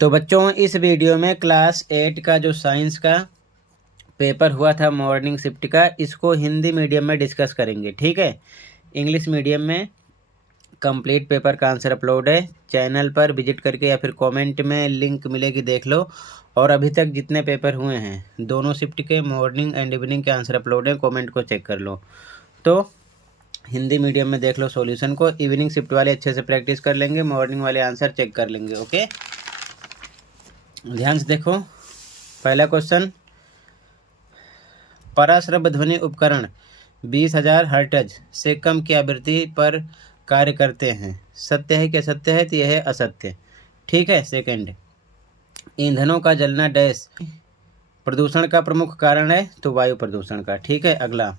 तो बच्चों इस वीडियो में क्लास 8 का जो साइंस का पेपर हुआ था मॉर्निंग शिफ्ट का, इसको हिंदी मीडियम में डिस्कस करेंगे। ठीक है, इंग्लिश मीडियम में कंप्लीट पेपर का आंसर अपलोड है चैनल पर विजिट करके, या फिर कमेंट में लिंक मिलेगी देख लो। और अभी तक जितने पेपर हुए हैं दोनों शिफ्ट के मॉर्निंग एंड इवनिंग के आंसर अपलोड है, कमेंट को चेक कर लो। तो हिंदी मीडियम में देख लो सॉल्यूशन को, इवनिंग शिफ्ट वाले अच्छे से प्रैक्टिस कर लेंगे, मॉर्निंग वाले आंसर चेक कर लेंगे। ओके, ध्यान से देखो। पहला क्वेश्चन, पराश्रव्य ध्वनि उपकरण 20,000 हर्ट्ज से कम की आवृत्ति पर कार्य करते हैं, सत्य है कि असत्य है? तो यह है असत्य। ठीक है। सेकंड, ईंधनों का जलना डैश प्रदूषण का प्रमुख कारण है? तो वायु प्रदूषण का। ठीक है। अगला,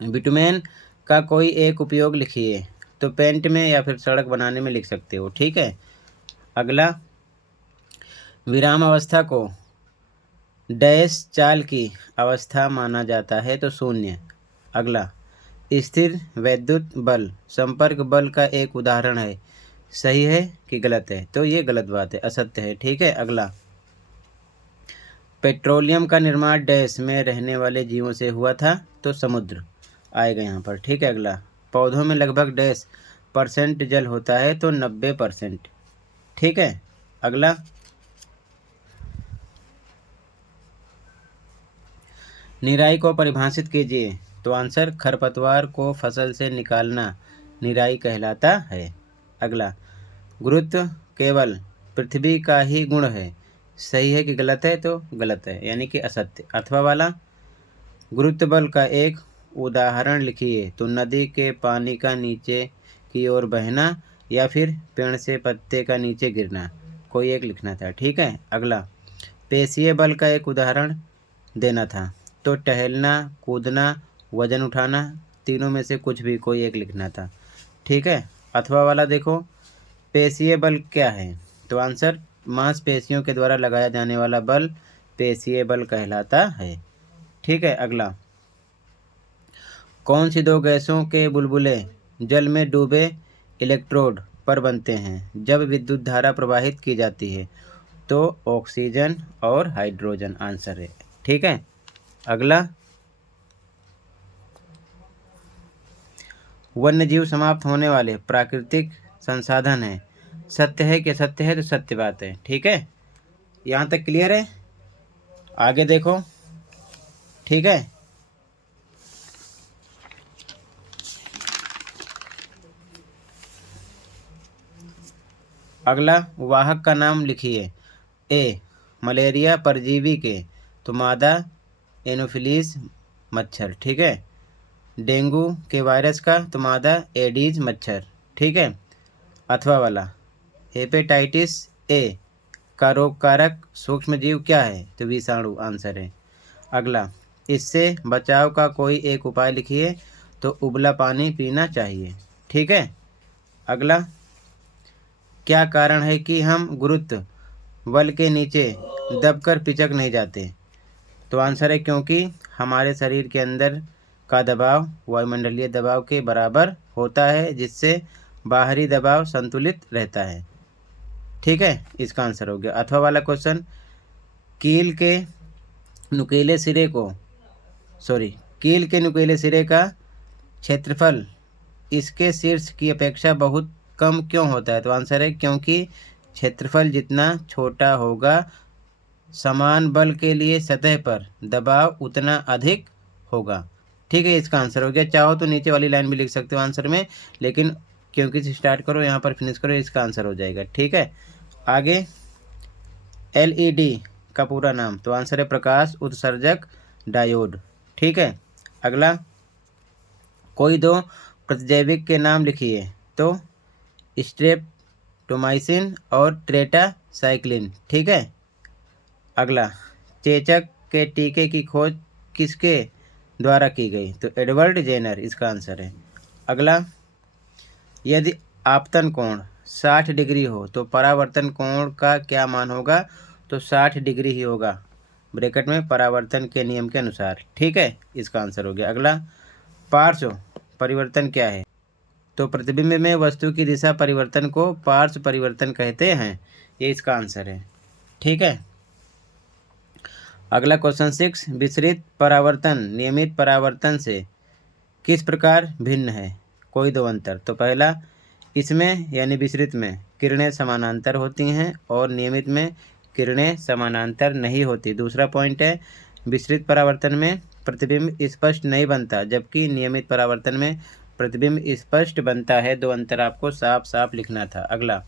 बिटुमेन का कोई एक उपयोग लिखिए। तो पेंट में या फिर सड़क बनाने में लिख सकते हो। ठीक है। अगला, विराम अवस्था को डैश चाल की अवस्था माना जाता है? तो शून्य। अगला, स्थिर वैद्युत बल संपर्क बल का एक उदाहरण है, सही है कि गलत है? तो ये गलत बात है, असत्य है। ठीक है। अगला, पेट्रोलियम का निर्माण डैश में रहने वाले जीवों से हुआ था? तो समुद्र आएगा यहाँ पर। ठीक है। अगला, पौधों में लगभग डैश % जल होता है? तो 90%। ठीक है। अगला, निराई को परिभाषित कीजिए। तो आंसर, खरपतवार को फसल से निकालना निराई कहलाता है। अगला, गुरुत्व केवल पृथ्वी का ही गुण है, सही है कि गलत है? तो गलत है, यानी कि असत्य। अथवा वाला, गुरुत्व बल का एक उदाहरण लिखिए। तो नदी के पानी का नीचे की ओर बहना या फिर पेड़ से पत्ते का नीचे गिरना, कोई एक लिखना था। ठीक है। अगला, पेशीय बल का एक उदाहरण देना था। तो टहलना, कूदना, वजन उठाना, तीनों में से कुछ भी कोई एक लिखना था। ठीक है। अथवा वाला देखो, पेशीय बल क्या है? तो आंसर, मांसपेशियों के द्वारा लगाया जाने वाला बल पेशीय बल कहलाता है। ठीक है। अगला, कौन सी दो गैसों के बुलबुले जल में डूबे इलेक्ट्रोड पर बनते हैं जब विद्युत धारा प्रवाहित की जाती है? तो ऑक्सीजन और हाइड्रोजन आंसर है। ठीक है। अगला, वन्य जीव समाप्त होने वाले प्राकृतिक संसाधन है, सत्य है कि असत्य है? तो सत्य बात है। ठीक है। यहाँ तक क्लियर है? आगे देखो। ठीक है। अगला, वाहक का नाम लिखिए। ए, मलेरिया परजीवी के? तो मादा एनोफिलीज मच्छर। ठीक है। डेंगू के वायरस का? तो मादा एडीज मच्छर। ठीक है। अथवा वाला, हेपेटाइटिस ए का रोग कारक सूक्ष्म जीव क्या है? तो विषाणु आंसर है। अगला, इससे बचाव का कोई एक उपाय लिखिए। तो उबला पानी पीना चाहिए। ठीक है। अगला, क्या कारण है कि हम गुरुत्व बल के नीचे दबकर पिचक नहीं जाते? तो आंसर है, क्योंकि हमारे शरीर के अंदर का दबाव वायुमंडलीय दबाव के बराबर होता है, जिससे बाहरी दबाव संतुलित रहता है। ठीक है। इसका आंसर हो गया। अथवा वाला क्वेश्चन, कील के नुकीले सिरे को कील के नुकीले सिरे का क्षेत्रफल इसके शीर्ष की अपेक्षा बहुत कम क्यों होता है? तो आंसर है, क्योंकि क्षेत्रफल जितना छोटा होगा समान बल के लिए सतह पर दबाव उतना अधिक होगा। ठीक है। इसका आंसर हो गया। चाहो तो नीचे वाली लाइन भी लिख सकते हो आंसर में, लेकिन क्योंकि स्टार्ट करो यहाँ पर फिनिश करो, इसका आंसर हो जाएगा। ठीक है। आगे, LED का पूरा नाम? तो आंसर है, प्रकाश उत्सर्जक डायोड। ठीक है। अगला, कोई दो प्रतिजैविक के नाम लिखिए। तो स्ट्रेप्टोमाइसिन और टेट्रासाइक्लिन। ठीक है। अगला, चेचक के टीके की खोज किसके द्वारा की गई? तो एडवर्ड जेनर इसका आंसर है। अगला, यदि आपतन कोण 60 डिग्री हो तो परावर्तन कोण का क्या मान होगा? तो 60 डिग्री ही होगा, ब्रैकेट में परावर्तन के नियम के अनुसार। ठीक है। इसका आंसर हो गया। अगला, पार्श्व परिवर्तन क्या है? तो प्रतिबिंब में वस्तु की दिशा परिवर्तन को पार्श्व परिवर्तन कहते हैं। ये इसका आंसर है। ठीक है। अगला क्वेश्चन 6, विसरित परावर्तन नियमित परावर्तन से किस प्रकार भिन्न है? कोई दो अंतर। तो पहला, इसमें यानी विसरित में किरणें समानांतर होती हैं और नियमित में किरणें समानांतर नहीं होती। दूसरा पॉइंट है, विसरित परावर्तन में प्रतिबिंब स्पष्ट नहीं बनता, जबकि नियमित परावर्तन में प्रतिबिंब स्पष्ट बनता है। दो अंतर आपको साफ साफ लिखना था। अगला,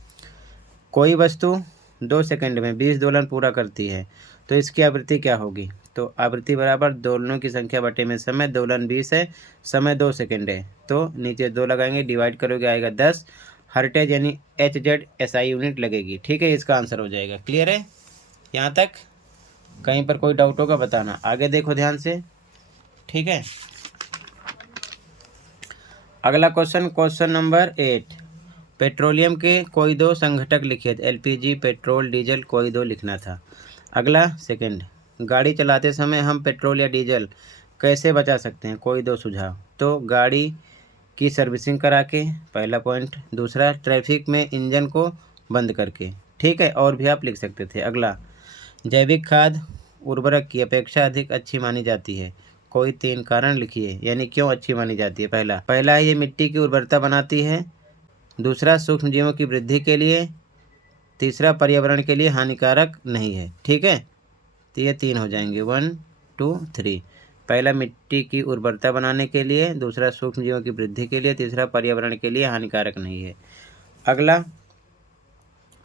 कोई वस्तु 2 सेकंड में 20 दोलन पूरा करती है, तो इसकी आवृत्ति क्या होगी? तो आवृत्ति बराबर दोलनों की संख्या बटे में समय, दोलन 20 है, समय 2 सेकंड है, तो नीचे 2 लगाएंगे, डिवाइड करोगे आएगा 10, हर्टेज यानी HZ/SI यूनिट लगेगी। ठीक है, इसका आंसर हो जाएगा। क्लियर है यहाँ तक? कहीं पर कोई डाउट होगा बताना। आगे देखो ध्यान से। ठीक है, अगला क्वेश्चन नंबर 8, पेट्रोलियम के कोई दो संघटक लिखिए। LPG, पेट्रोल, डीजल, कोई दो लिखना था। अगला सेकंड, गाड़ी चलाते समय हम पेट्रोल या डीजल कैसे बचा सकते हैं? कोई दो सुझाव। तो गाड़ी की सर्विसिंग करा के, पहला पॉइंट। दूसरा, ट्रैफिक में इंजन को बंद करके। ठीक है, और भी आप लिख सकते थे। अगला, जैविक खाद उर्वरक की अपेक्षा अधिक अच्छी मानी जाती है। कोई 3 कारण लिखिए, यानी क्यों अच्छी मानी जाती है। पहला ये मिट्टी की उर्वरता बनाती है। दूसरा, सूक्ष्म जीवों की वृद्धि के लिए। तीसरा, पर्यावरण के लिए हानिकारक नहीं है। ठीक है, तो ये 3 हो जाएंगे, 1 2 3। पहला मिट्टी की उर्वरता बनाने के लिए, दूसरा सूक्ष्म जीवों की वृद्धि के लिए, तीसरा पर्यावरण के लिए हानिकारक नहीं है। अगला,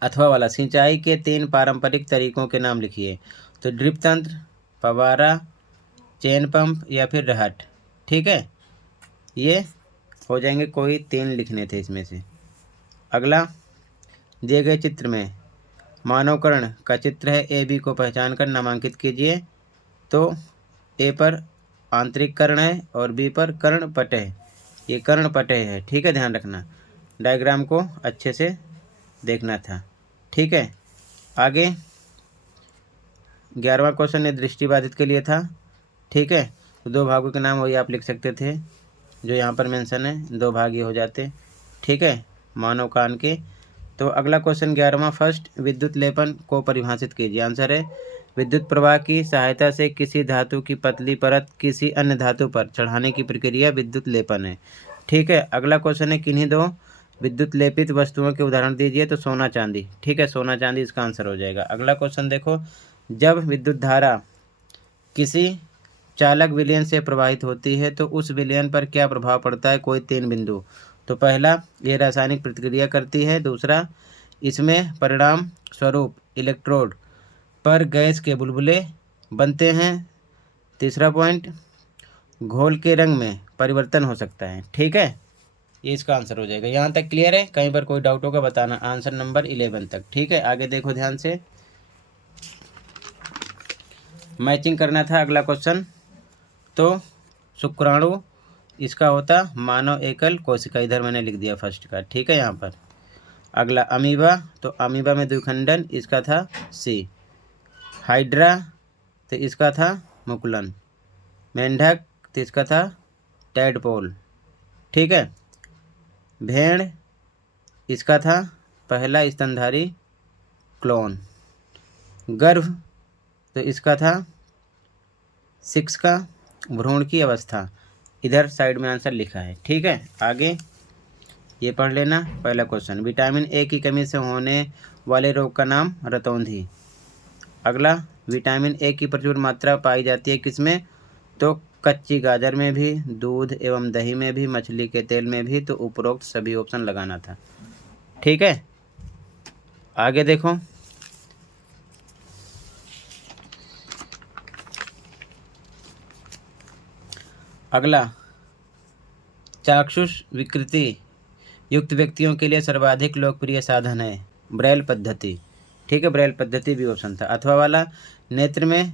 अथवा वाला, सिंचाई के 3 पारंपरिक तरीकों के नाम लिखिए। तो ड्रिप तंत्र, फव्वारा, चेन पंप या फिर रहट। ठीक है, ये हो जाएंगे, कोई 3 लिखने थे इसमें से। अगला, दिए गए चित्र में मानव कर्ण का चित्र है, AB को पहचान कर नामांकित कीजिए। तो A पर आंतरिक कर्ण है और B पर कर्णपटय है। ये कर्णपटय है। ठीक है, ध्यान रखना, डायग्राम को अच्छे से देखना था। ठीक है, आगे 11वां क्वेश्चन ये दृष्टिबाधित के लिए था। ठीक है, तो 2 भागों के नाम वही आप लिख सकते थे जो यहाँ पर मेंशन है, 2 भाग ये हो जाते। ठीक है, मानव कान के। तो अगला क्वेश्चन 11वां, फर्स्ट, विद्युत लेपन को परिभाषित कीजिए। आंसर है, विद्युत प्रवाह की सहायता से किसी धातु की पतली परत किसी अन्य धातु पर चढ़ाने की प्रक्रिया विद्युत लेपन है। ठीक है, अगला क्वेश्चन है, किन्हीं 2 विद्युत लेपित वस्तुओं के उदाहरण दीजिए। तो सोना चांदी। ठीक है, सोना चांदी इसका आंसर हो जाएगा। अगला क्वेश्चन देखो, जब विद्युत धारा किसी चालक विलयन से प्रवाहित होती है तो उस विलयन पर क्या प्रभाव पड़ता है? कोई 3 बिंदु। तो पहला, ये रासायनिक प्रतिक्रिया करती है। दूसरा, इसमें परिणाम स्वरूप इलेक्ट्रोड पर गैस के बुलबुले बनते हैं। तीसरा पॉइंट, घोल के रंग में परिवर्तन हो सकता है। ठीक है, ये इसका आंसर हो जाएगा। यहाँ तक क्लियर है? कहीं पर कोई डाउट होगा बताना। आंसर नंबर 11 तक। ठीक है, आगे देखो ध्यान से, मैचिंग करना था अगला क्वेश्चन। तो शुक्राणु इसका होता मानव एकल कोशिका, इधर मैंने लिख दिया फर्स्ट का। ठीक है, यहाँ पर। अगला अमीबा, तो अमीबा में द्विखंडन, इसका था C। हाइड्रा, तो इसका था मुकुलन। मेंढक, तो इसका था टैडपोल। ठीक है, भेड़, इसका था पहला स्तनधारी क्लोन। गर्भ, तो इसका था 6 का भ्रूण की अवस्था। इधर साइड में आंसर लिखा है। ठीक है, आगे ये पढ़ लेना। पहला क्वेश्चन, विटामिन A की कमी से होने वाले रोग का नाम? रतौंधी। अगला, विटामिन A की प्रचुर मात्रा पाई जाती है किसमें? तो कच्ची गाजर में भी, दूध एवं दही में भी, मछली के तेल में भी। तो उपरोक्त सभी ऑप्शन लगाना था। ठीक है, आगे देखो, अगला, चाक्षुष विकृति युक्त व्यक्तियों के लिए सर्वाधिक लोकप्रिय साधन है ब्रेल पद्धति। ठीक है, ब्रेल पद्धति भी ऑप्शन था। अथवा वाला, नेत्र में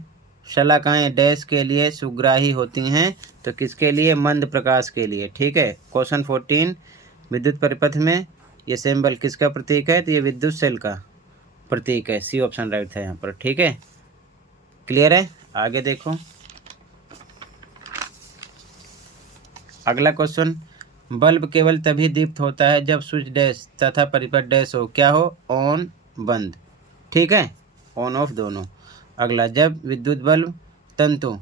शलाकाएं डैश के लिए सुग्राही होती हैं। तो किसके लिए? मंद प्रकाश के लिए। ठीक है, क्वेश्चन 14, विद्युत परिपथ में ये सिंबल किसका प्रतीक है? तो ये विद्युत सेल का प्रतीक है। C ऑप्शन राइट था यहाँ पर। ठीक है, क्लियर है? आगे देखो, अगला क्वेश्चन, बल्ब केवल तभी दीप्त होता है जब स्विच डैश तथा परिपथ डैश हो, क्या हो, ऑन बंद, ठीक है, ऑन ऑफ दोनों। अगला, जब विद्युत बल्ब तंतु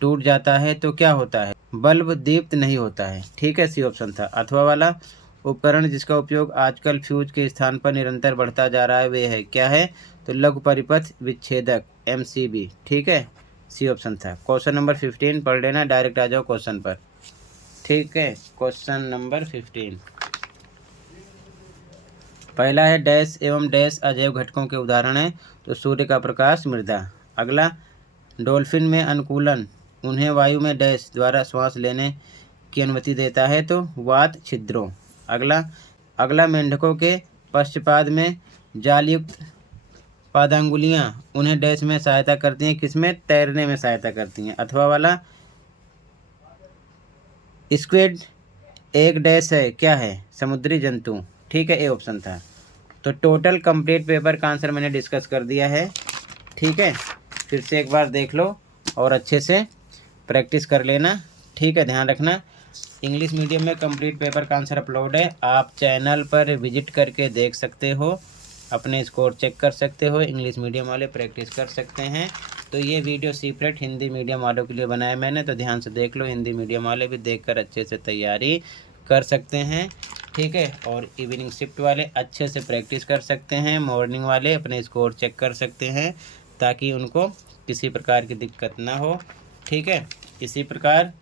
टूट जाता है तो क्या होता है, बल्ब दीप्त नहीं होता है, ठीक है, सी ऑप्शन था। अथवा वाला, उपकरण जिसका उपयोग आजकल फ्यूज के स्थान पर निरंतर बढ़ता जा रहा है वे है, क्या है, तो लघु परिपथ विच्छेदक, MCB, ठीक है, सी ऑप्शन था। क्वेश्चन नंबर 15 पढ़ लेना, डायरेक्ट आ जाओ क्वेश्चन पर, ठीक है। क्वेश्चन नंबर 15 पहला है, डैश एवं डैश अजैव घटकों के उदाहरण है, तो सूर्य का प्रकाश, मृदा। अगला, डॉल्फिन में अनुकूलन उन्हें वायु में डैश द्वारा श्वास लेने की अनुमति देता है, तो वात छिद्रों। अगला मेंढकों के पश्चपाद में जालयुक्त पादांगुलियां उन्हें डैश में सहायता करती हैं, किसमें, तैरने में सहायता करती हैं। अथवा वाला, स्क्विड एक डैश है, क्या है, समुद्री जंतु, ठीक है, ए ऑप्शन था। तो टोटल कंप्लीट पेपर का आंसर मैंने डिस्कस कर दिया है, ठीक है। फिर से एक बार देख लो और अच्छे से प्रैक्टिस कर लेना, ठीक है। ध्यान रखना, इंग्लिश मीडियम में कंप्लीट पेपर का आंसर अपलोड है, आप चैनल पर विजिट करके देख सकते हो, अपने स्कोर चेक कर सकते हो, इंग्लिश मीडियम वाले प्रैक्टिस कर सकते हैं। तो ये वीडियो सेपरेट हिंदी मीडियम वालों के लिए बनाया मैंने, तो ध्यान से देख लो, हिंदी मीडियम वाले भी देखकर अच्छे से तैयारी कर सकते हैं, ठीक है। और इवनिंग शिफ्ट वाले अच्छे से प्रैक्टिस कर सकते हैं, मॉर्निंग वाले अपने स्कोर चेक कर सकते हैं, ताकि उनको किसी प्रकार की दिक्कत ना हो, ठीक है। इसी प्रकार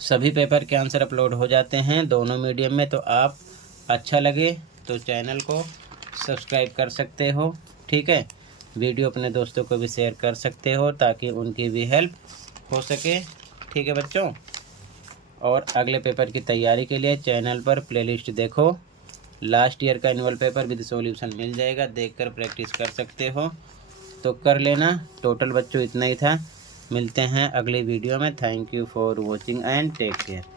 सभी पेपर के आंसर अपलोड हो जाते हैं दोनों मीडियम में, तो आप अच्छा लगे तो चैनल को सब्सक्राइब कर सकते हो, ठीक है। वीडियो अपने दोस्तों को भी शेयर कर सकते हो ताकि उनकी भी हेल्प हो सके, ठीक है बच्चों। और अगले पेपर की तैयारी के लिए चैनल पर प्लेलिस्ट देखो, लास्ट ईयर का एनुअल पेपर विद सॉल्यूशन मिल जाएगा, देखकर प्रैक्टिस कर सकते हो, तो कर लेना। टोटल बच्चों इतना ही था, मिलते हैं अगली वीडियो में। Thank you for watching and take care.